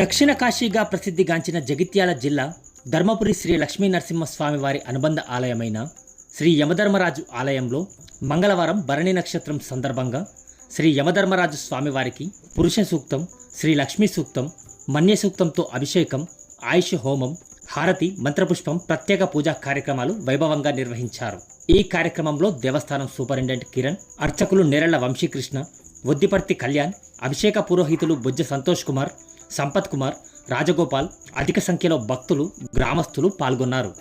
దక్షిణ కాశీగా ప్రసిద్ధిగాంచిన జగిత్యాల జిల్లా ధర్మపురి శ్రీ లక్ష్మీ నరసింహస్వామి వారి అనుబంధ ఆలయమైన శ్రీ యమధర్మరాజు ఆలయంలో మంగళవారం భరణి నక్షత్రం సందర్భంగా శ్రీ యమధర్మరాజు స్వామివారికి పురుష సూక్తం, శ్రీ లక్ష్మీ సూక్తం, మన్య సూక్తంతో అభిషేకం, ఆయుష్ హోమం, హారతి, మంత్రపుష్పం, ప్రత్యేక పూజా కార్యక్రమాలు వైభవంగా నిర్వహించారు. ఈ కార్యక్రమంలో దేవస్థానం సూపరింటెండెంట్ కిరణ్, అర్చకులు నేరళ్ల వంశీకృష్ణ, వద్దిపర్తి కళ్యాణ్, అభిషేక పురోహితులు బొజ్జ సంతోష్ కుమార్, సంపత్ కుమార్, రాజగోపాల్, అధిక సంఖ్యలో భక్తులు, గ్రామస్తులు పాల్గొన్నారు.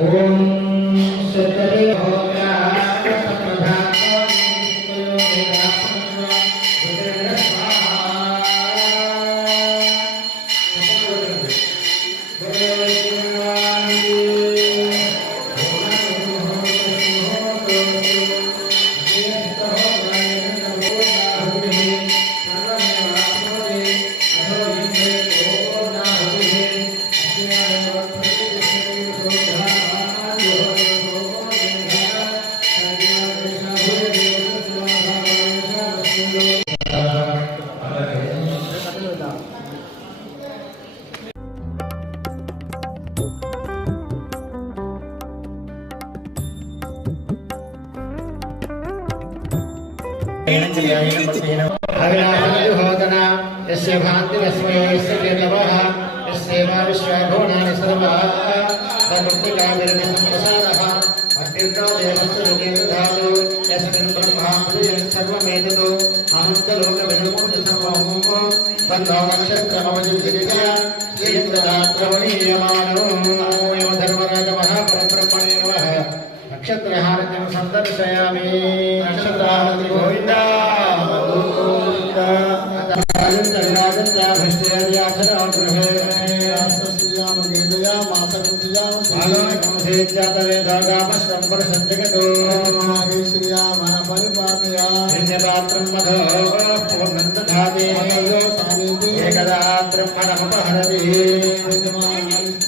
ओम अविनाशनिहोदना यस्य भान्तिरस्मै यस्य केतवः यस्यैवा विश्वभुवनानि सर्वाः तन्मुक्तिकाभिर्निसंप्रसारः अत्युत्तमो देवस्य रुचिर्धातु यस्मिन् ब्रह्मा पुरुषः सर्वमेततो अमुक्तलोकविमुक्ति सर्वं तन्नो नक्षत्रमवजुषितया श्रीन्द्ररात्रवणीयमानो यमधर्मराजमः परब्रह्मणे नमः नक्षत्रहारतिं सन्दर्शयामि नक्षत्रावति गोविन्दा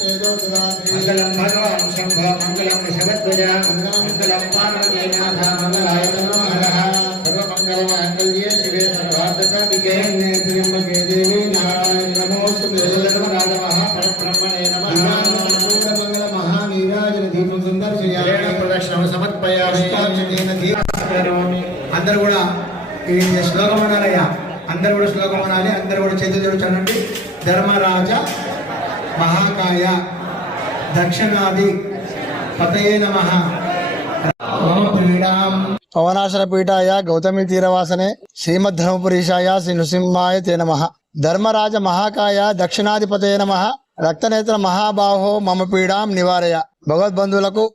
मंगलम भगवान शंभ मंगलम ऋषभध्वज मंगलम पार्वतीनाथ मंगलाय नमः सर्वमंगल मांगल्ये शिवे सर्वार्थसाधिके त्र्यंबके देवी नारायणी नमोस्तुते धर्मराज महापरब्रह्मणे नमः मंगल महावीराजन दीपं सुंदर्शयामि प्रदक्षिणं समर्पयामि करोमि అందరూ కూడా ఈ శ్లోకం అనాలయ్యా అందరూ కూడా శ్లోకం అనాలి అందరూ కూడా చేతులు చనండి ధర్మరాజ మహాకాయ దక్షిణాది పతయే నమః పవనాశన పీఠాయ గౌతమి తీరవాసనే శ్రీమద్ధర్మపురీశాయ శ్రీ నృసింహాయ తే నమః ధర్మరాజ మహాకాయ దక్షిణాధిపతయే నమః రక్తనేత్ర మహాబాహో మమ పీడాం నివారయ. భగవద్బంధువులకు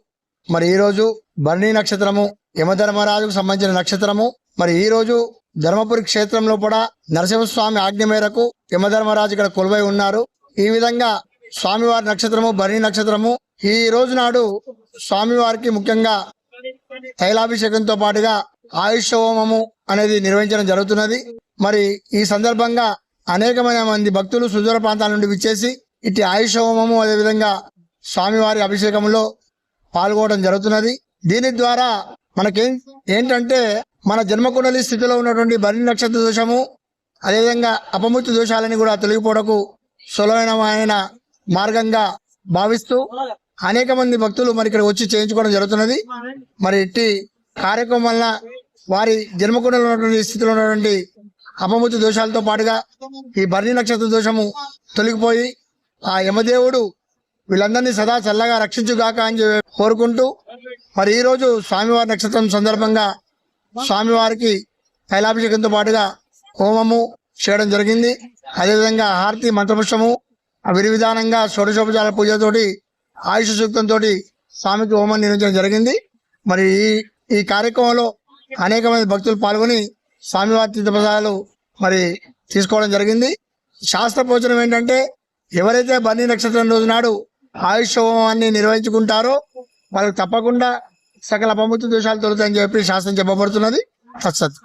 మరి ఈ రోజు భరణి నక్షత్రము యమధర్మరాజుకు సంబంధించిన నక్షత్రము. మరి ఈ రోజు ధర్మపురి క్షేత్రంలో కూడా నరసింహస్వామి ఆజ్ఞ మేరకు యమధర్మరాజు ఇక్కడ కొలువై ఉన్నారు. ఈ విధంగా స్వామివారి నక్షత్రము భరణి నక్షత్రము. ఈ రోజు నాడు స్వామివారికి ముఖ్యంగా తైలాభిషేకంతో పాటుగా ఆయుష్ హోమము అనేది నిర్వహించడం జరుగుతున్నది. మరి ఈ సందర్భంగా అనేకమైన మంది భక్తులు సుదూర ప్రాంతాల నుండి విచ్చేసి ఇటు ఆయుష్ హోమము అదేవిధంగా స్వామివారి అభిషేకంలో పాల్గొనడం జరుగుతున్నది. దీని ద్వారా మనకేం ఏంటంటే మన జన్మకుండలి స్థితిలో ఉన్నటువంటి భరణి నక్షత్ర దోషము అదేవిధంగా అపమృత్యు దోషాలని కూడా తొలగిపోవడకు సులభమైన మార్గంగా భావిస్తూ అనేక మంది భక్తులు మరి ఇక్కడ వచ్చి చేయించుకోవడం జరుగుతున్నది. మరి ఇట్టి కార్యక్రమం వల్ల వారి జన్మకుండలో ఉన్నటువంటి స్థితిలో ఉన్నటువంటి అపమృత్యు దోషాలతో పాటుగా ఈ భరణి నక్షత్ర దోషము తొలగిపోయి ఆ యమదేవుడు వీళ్ళందరినీ సదా చల్లగా రక్షించుగాక అని కోరుకుంటూ మరి ఈ రోజు స్వామివారి నక్షత్రం సందర్భంగా స్వామివారికి తైలాభిషేకంతో పాటుగా హోమము చేయడం జరిగింది. అదేవిధంగా హారతి మంత్రపుష్పము విధి విధానంగా షోడశోపచార పూజతోటి ఆయుష సూక్తంతో స్వామికి హోమం నిర్వహించడం జరిగింది. మరి ఈ కార్యక్రమంలో అనేక మంది భక్తులు పాల్గొని స్వామివారి తీర్థప్రసాదాలు మరి తీసుకోవడం జరిగింది. శాస్త్ర ప్రవచనం ఏంటంటే ఎవరైతే భరణి నక్షత్రం రోజు నాడు ఆయుష్ హోమాన్ని నిర్వహించుకుంటారో వాళ్ళకి తప్పకుండా సకల అపమృత్యు దోషాలు తొలుతాయని చెప్పి శాస్త్రం చెప్పబడుతున్నది. సత్సత్.